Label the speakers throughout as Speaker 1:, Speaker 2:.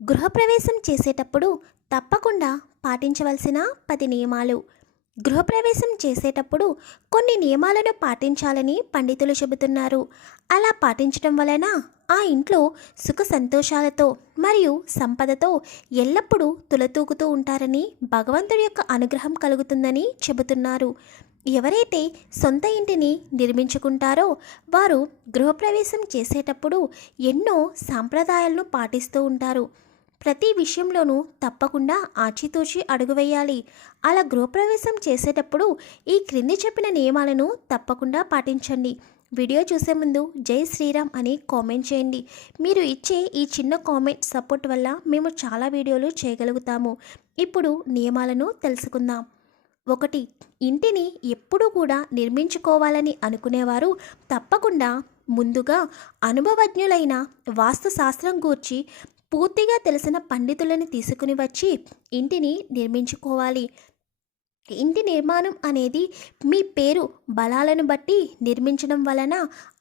Speaker 1: గృహప్రవేశం చేసేటప్పుడు తప్పకుండా పాటించవలసిన పది నియమాలు. గృహప్రవేశం చేసేటప్పుడు కొన్ని నియమాలను పాటించాలని పండితులు చెబుతున్నారు. అలా పాటించడం వలన ఆ ఇంట్లో సుఖ సంతోషాలతో మరియు సంపదతో ఎల్లప్పుడూ తులతూగుతూ ఉంటారని భగవంతుడి యొక్క అనుగ్రహం కలుగుతుందని చెబుతున్నారు. ఎవరైతే సొంత ఇంటిని నిర్మించుకుంటారో వారు గృహప్రవేశం చేసేటప్పుడు ఎన్నో సాంప్రదాయాలను పాటిస్తూ ఉంటారు. ప్రతి విషయంలోనూ తప్పకుండా ఆచితూచి అడుగువేయాలి. అలా గృహప్రవేశం చేసేటప్పుడు ఈ క్రింది చెప్పిన నియమాలను తప్పకుండా పాటించండి. వీడియో చూసే ముందు జై శ్రీరామ్ అని కామెంట్ చేయండి. మీరు ఇచ్చే ఈ చిన్న కామెంట్ సపోర్ట్ వల్ల మేము చాలా వీడియోలు చేయగలుగుతాము. ఇప్పుడు నియమాలను తెలుసుకుందాం. ఒకటి ఇంటిని ఎప్పుడూ కూడా నిర్మించుకోవాలని అనుకునేవారు తప్పకుండా ముందుగా అనుభవజ్ఞులైన వాస్తుశాస్త్రం గూర్చి పూర్తిగా తెలిసిన పండితులను తీసుకుని వచ్చి ఇంటిని నిర్మించుకోవాలి. ఇంటి నిర్మాణం అనేది మీ పేరు బలాలను బట్టి నిర్మించడం వలన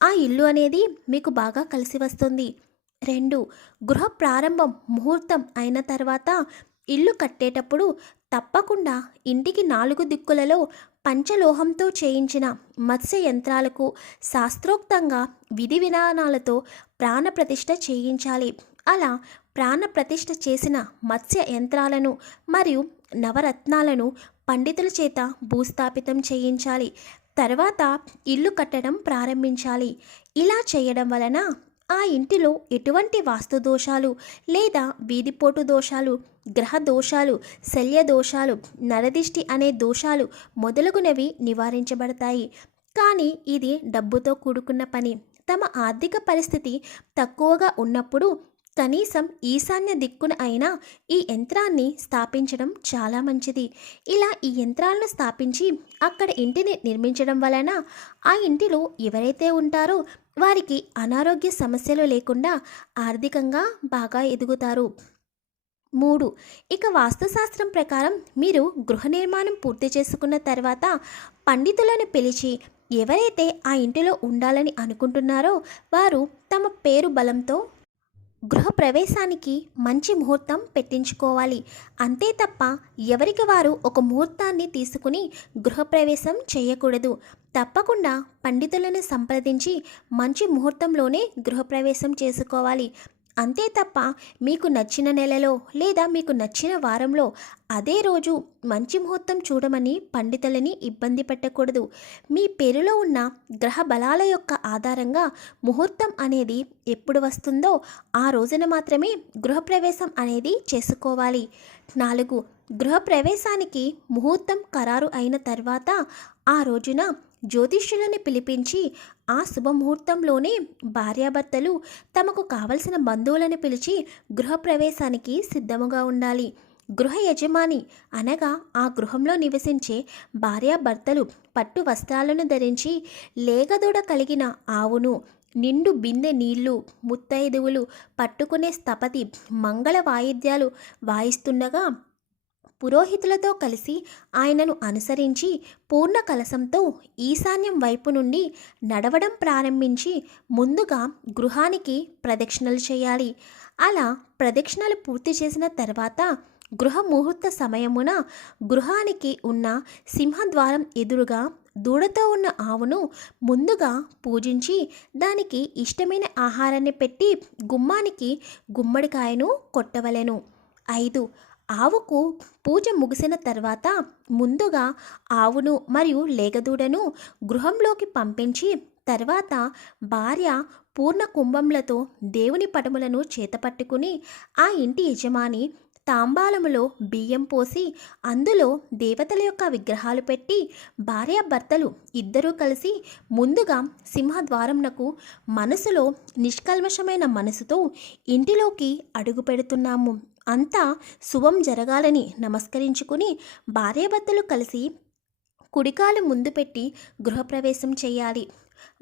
Speaker 1: ఆ ఇల్లు అనేది మీకు బాగా కలిసి వస్తుంది. రెండు గృహ ప్రారంభం ముహూర్తం అయిన తర్వాత ఇల్లు కట్టేటప్పుడు తప్పకుండా ఇంటికి నాలుగు దిక్కులలో పంచలోహంతో చేయించిన మత్స్య యంత్రాలకు శాస్త్రోక్తంగా విధి విధానాలతో ప్రాణప్రతిష్ఠ చేయించాలి. అలా ప్రాణప్రతిష్ఠ చేసిన మత్స్య యంత్రాలను మరియు నవరత్నాలను పండితుల చేత భూస్థాపితం చేయించాలి. తర్వాత ఇల్లు కట్టడం ప్రారంభించాలి. ఇలా చేయడం వలన ఆ ఇంటిలో ఎటువంటి వాస్తు దోషాలు లేదా వీధిపోటు దోషాలు గ్రహ దోషాలు శల్య దోషాలు నరదిష్టి అనే దోషాలు మొదలగునవి నివారించబడతాయి. కానీ ఇది డబ్బుతో కూడుకున్న పని. తమ ఆర్థిక పరిస్థితి తక్కువగా ఉన్నప్పుడు కనీసం ఈశాన్య దిక్కున అయినా ఈ యంత్రాన్ని స్థాపించడం చాలా మంచిది. ఇలా ఈ యంత్రాలను స్థాపించి అక్కడ ఇంటిని నిర్మించడం వలన ఆ ఇంటిలో ఎవరైతే ఉంటారో వారికి అనారోగ్య సమస్యలు లేకుండా ఆర్థికంగా బాగా ఎదుగుతారు. మూడు ఇక వాస్తుశాస్త్రం ప్రకారం మీరు గృహ నిర్మాణం పూర్తి చేసుకున్న తర్వాత పండితులను పిలిచి ఎవరైతే ఆ ఇంటిలో ఉండాలని అనుకుంటున్నారో వారు తమ పేరు బలంతో గృహ ప్రవేశానికి మంచి ముహూర్తం పెట్టించుకోవాలి. అంతే తప్ప ఎవరికి వారు ఒక ముహూర్తాన్ని తీసుకుని గృహప్రవేశం చేయకూడదు. తప్పకుండా పండితులను సంప్రదించి మంచి ముహూర్తంలోనే గృహప్రవేశం చేసుకోవాలి. అంతే తప్ప మీకు నచ్చిన నెలలో లేదా మీకు నచ్చిన వారంలో అదే రోజు మంచి ముహూర్తం చూడమని పండితులని ఇబ్బంది పెట్టకూడదు. మీ పేరులో ఉన్న గ్రహ బలాల యొక్క ఆధారంగా ముహూర్తం అనేది ఎప్పుడు వస్తుందో ఆ రోజున మాత్రమే గృహప్రవేశం అనేది చేసుకోవాలి. నాలుగు గృహప్రవేశానికి ముహూర్తం ఖరారు అయిన తర్వాత ఆ రోజున జ్యోతిష్యులని పిలిపించి ఆ శుభముహూర్తంలోనే భార్యాభర్తలు తమకు కావలసిన బంధువులను పిలిచి గృహప్రవేశానికి సిద్ధముగా ఉండాలి. గృహ యజమాని అనగా ఆ గృహంలో నివసించే భార్యాభర్తలు పట్టు వస్త్రాలను ధరించి లేగదూడ కలిగిన ఆవును నిండు బిందె నీళ్ళు ముత్తైదువులు పట్టుకునే స్థపతి మంగళ వాయిద్యాలు వాయిస్తుండగా పురోహితులతో కలిసి ఆయనను అనుసరించి పూర్ణ కలసంతో ఈశాన్యం వైపు నుండి నడవడం ప్రారంభించి ముందుగా గృహానికి ప్రదక్షిణలు చేయాలి. అలా ప్రదక్షిణలు పూర్తి చేసిన తర్వాత గృహ ముహూర్త సమయమున గృహానికి ఉన్న సింహద్వారం ఎదురుగా దూడతో ఉన్న ఆవును ముందుగా పూజించి దానికి ఇష్టమైన ఆహారాన్ని పెట్టి గుమ్మానికి గుమ్మడికాయను కొట్టవలెను. ఐదు. ఆవుకు పూజ ముగిసిన తర్వాత ముందుగా ఆవును మరియు లేగదూడను గృహంలోకి పంపించి తర్వాత భార్య పూర్ణ కుంభంలతో దేవుని పటములను చేతపట్టుకుని ఆ ఇంటి యజమాని తాంబాలములో బియ్యం పోసి అందులో దేవతల యొక్క విగ్రహాలు పెట్టి భార్యాభర్తలు ఇద్దరూ కలిసి ముందుగా సింహద్వారంనకు మనసులో నిష్కల్మషమైన మనసుతో ఇంటిలోకి అడుగు పెడుతున్నాము. అంతా శుభం జరగాలని నమస్కరించుకుని భార్యాభర్తలు కలిసి కుడికాలు ముందు పెట్టి గృహప్రవేశం చేయాలి.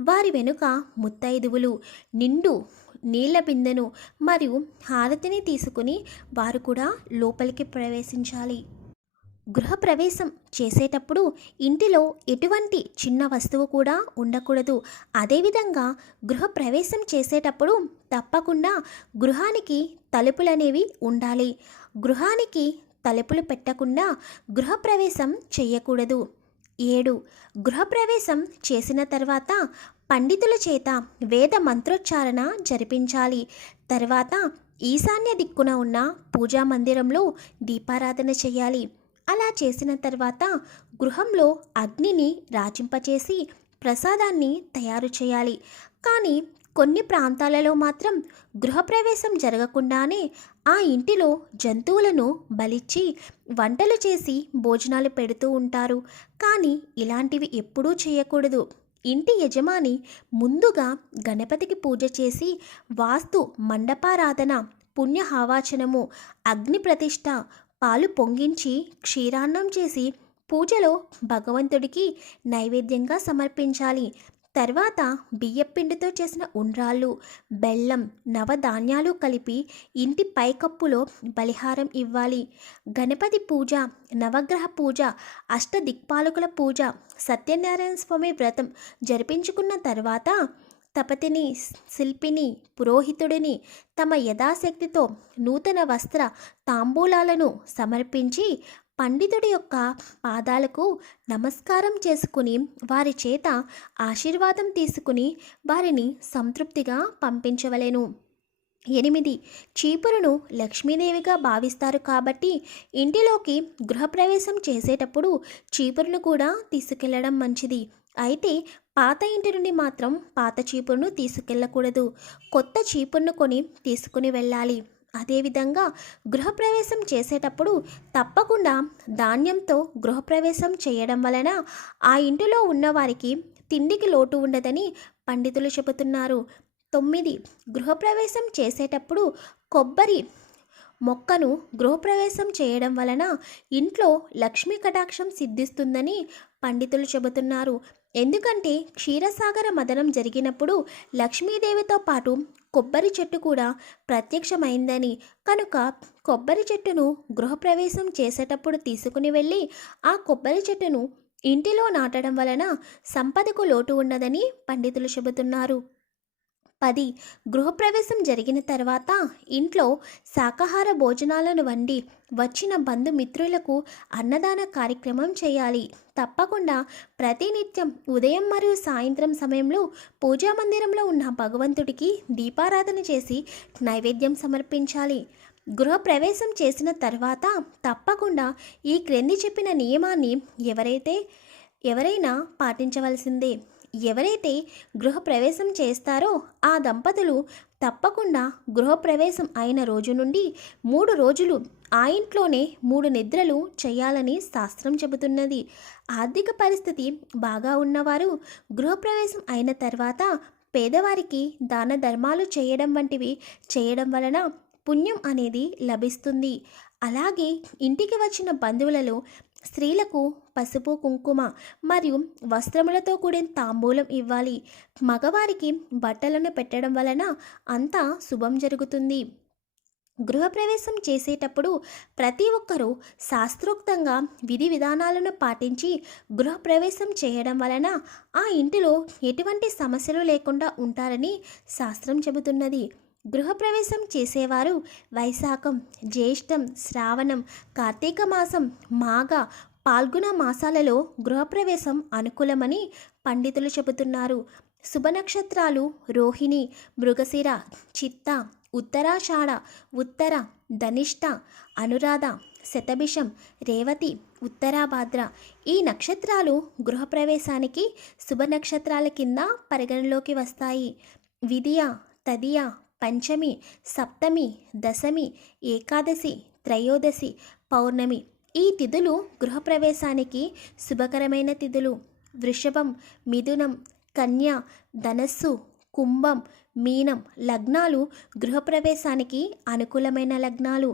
Speaker 1: వారి వెనుక ముత్తైదువులు నిండు నీళ్ళ బిందెను మరియు హారతిని తీసుకుని వారు కూడా లోపలికి ప్రవేశించాలి. గృహప్రవేశం చేసేటప్పుడు ఇంటిలో ఎటువంటి చిన్న వస్తువు కూడా ఉండకూడదు. అదేవిధంగా గృహప్రవేశం చేసేటప్పుడు తప్పకుండా గృహానికి తలుపులనేవి ఉండాలి. గృహానికి తలుపులు పెట్టకుండా గృహప్రవేశం చేయకూడదు. ఏడు. గృహప్రవేశం చేసిన తర్వాత పండితుల చేత వేద మంత్రోచ్చారణ జరిపించాలి. తర్వాత ఈశాన్య దిక్కున ఉన్న పూజా మందిరంలో దీపారాధన చేయాలి. అలా చేసిన తర్వాత గృహంలో అగ్నిని రాజింపచేసి ప్రసాదాన్ని తయారు చేయాలి. కానీ కొన్ని ప్రాంతాలలో మాత్రం గృహప్రవేశం జరగకుండానే ఆ ఇంటిలో జంతువులను బలిచ్చి వంటలు చేసి భోజనాలు పెడుతూ ఉంటారు. కానీ ఇలాంటివి ఎప్పుడూ చేయకూడదు. ఇంటి యజమాని ముందుగా గణపతికి పూజ చేసి వాస్తు మండపారాధన పుణ్యహావాచనము అగ్ని ప్రతిష్ట పాలు పొంగించి క్షీరాన్నం చేసి పూజలో భగవంతుడికి నైవేద్యంగా సమర్పించాలి. తర్వాత బియ్యపిండితో చేసిన ఉండ్రాళ్ళు బెల్లం నవధాన్యాలు కలిపి ఇంటి పైకప్పులో బలిహారం ఇవ్వాలి. గణపతి పూజ నవగ్రహ పూజ అష్టదిక్పాలకుల పూజ సత్యనారాయణ స్వామి వ్రతం జరిపించుకున్న తర్వాత తపతిని శిల్పిని పురోహితుడిని తమ యథాశక్తితో నూతన వస్త్ర తాంబూలాలను సమర్పించి పండితుడి యొక్క పాదాలకు నమస్కారం చేసుకుని వారి చేత ఆశీర్వాదం తీసుకుని వారిని సంతృప్తిగా పంపించవలెను. ఎనిమిది. చీపురును లక్ష్మీదేవిగా భావిస్తారు కాబట్టి ఇంటిలోకి గృహప్రవేశం చేసేటప్పుడు చీపురును కూడా తీసుకెళ్ళడం మంచిది. అయితే పాత ఇంటి నుండి మాత్రం పాత చీపురును తీసుకెళ్ళకూడదు. కొత్త చీపురును కొని తీసుకుని వెళ్ళాలి. అదేవిధంగా గృహప్రవేశం చేసేటప్పుడు తప్పకుండా ధాన్యంతో గృహప్రవేశం చేయడం వలన ఆ ఇంటిలో ఉన్నవారికి తిండికి లోటు ఉండదని పండితులు చెబుతున్నారు. తొమ్మిది. గృహప్రవేశం చేసేటప్పుడు కొబ్బరి మొక్కను గృహప్రవేశం చేయడం వలన ఇంట్లో లక్ష్మీ కటాక్షం సిద్ధిస్తుందని పండితులు చెబుతున్నారు. ఎందుకంటే క్షీరసాగర మదనం జరిగినప్పుడు లక్ష్మీదేవితో పాటు కొబ్బరి చెట్టు కూడా ప్రత్యక్షమైందని కనుక కొబ్బరి చెట్టును గృహప్రవేశం చేసేటప్పుడు తీసుకుని వెళ్ళి ఆ కొబ్బరి చెట్టును ఇంటిలో నాటడం వలన సంపదకు లోటు ఉండదని పండితులు చెబుతున్నారు. పది. గృహప్రవేశం జరిగిన తర్వాత ఇంట్లో శాకాహార భోజనాలను వండి వచ్చిన బంధుమిత్రులకు అన్నదాన కార్యక్రమం చేయాలి. తప్పకుండా ప్రతినిత్యం ఉదయం మరియు సాయంత్రం సమయంలో పూజా మందిరంలో ఉన్న భగవంతుడికి దీపారాధన చేసి నైవేద్యం సమర్పించాలి. గృహప్రవేశం చేసిన తర్వాత తప్పకుండా ఈ క్రింది చెప్పిన నియమాన్ని ఎవరైతే ఎవరైనా పాటించవలసిందే. ఎవరైతే గృహప్రవేశం చేస్తారో ఆ దంపతులు తప్పకుండా గృహప్రవేశం అయిన రోజు నుండి మూడు రోజులు ఆ ఇంట్లోనే మూడు నిద్రలు చేయాలని శాస్త్రం చెబుతున్నది. ఆర్థిక పరిస్థితి బాగా ఉన్నవారు గృహప్రవేశం అయిన తర్వాత పేదవారికి దాన ధర్మాలు చేయడం వంటివి చేయడం వలన పుణ్యం అనేది లభిస్తుంది. అలాగే ఇంటికి వచ్చిన బంధువులలో స్త్రీలకు పసుపు కుంకుమ మరియు వస్త్రములతో కూడిన తాంబూలం ఇవ్వాలి. మగవారికి బట్టలను పెట్టడం వలన అంతా శుభం జరుగుతుంది. గృహప్రవేశం చేసేటప్పుడు ప్రతి ఒక్కరూ శాస్త్రోక్తంగా విధి విధానాలను పాటించి గృహప్రవేశం చేయడం వలన ఆ ఇంటిలో ఎటువంటి సమస్యలు లేకుండా ఉంటారని శాస్త్రం చెబుతున్నది. గృహప్రవేశం చేసేవారు వైశాఖం జ్యేష్టం శ్రావణం కార్తీక మాసం మాఘ పాల్గొన మాసాలలో గృహప్రవేశం అనుకూలమని పండితులు చెబుతున్నారు. శుభ నక్షత్రాలు రోహిణి మృగశిర చిత్త ఉత్తరాషాఢ ఉత్తర ధనిష్ట అనురాధ శతభిషం రేవతి ఉత్తరాభాద్ర ఈ నక్షత్రాలు గృహప్రవేశానికి శుభ నక్షత్రాల కింద పరిగణలోకి వస్తాయి. విధియ తదియ పంచమి సప్తమి దశమి ఏకాదశి త్రయోదశి పౌర్ణమి ఈ తిథులు గృహప్రవేశానికి శుభకరమైన తిథులు. వృషభం మిథునం కన్య ధనస్సు కుంభం మీనం లగ్నాలు గృహప్రవేశానికి అనుకూలమైన లగ్నాలు.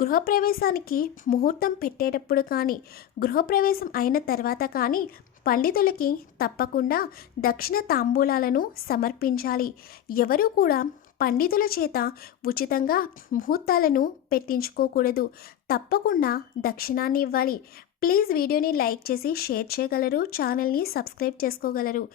Speaker 1: గృహప్రవేశానికి ముహూర్తం పెట్టేటప్పుడు కానీ గృహప్రవేశం అయిన తర్వాత కానీ పండితులకి తప్పకుండా దక్షిణ తాంబూలాలను సమర్పించాలి. ఎవరు కూడా పండితుల చేత ఉచితంగా ముహూర్తాలను పెట్టించుకోకూడదు. తప్పకుండా దక్షిణాన్ని ఇవ్వాలి. ప్లీజ్ వీడియోని లైక్ చేసి షేర్ చేయగలరు ఛానల్ని సబ్స్క్రైబ్ చేసుకోగలరు.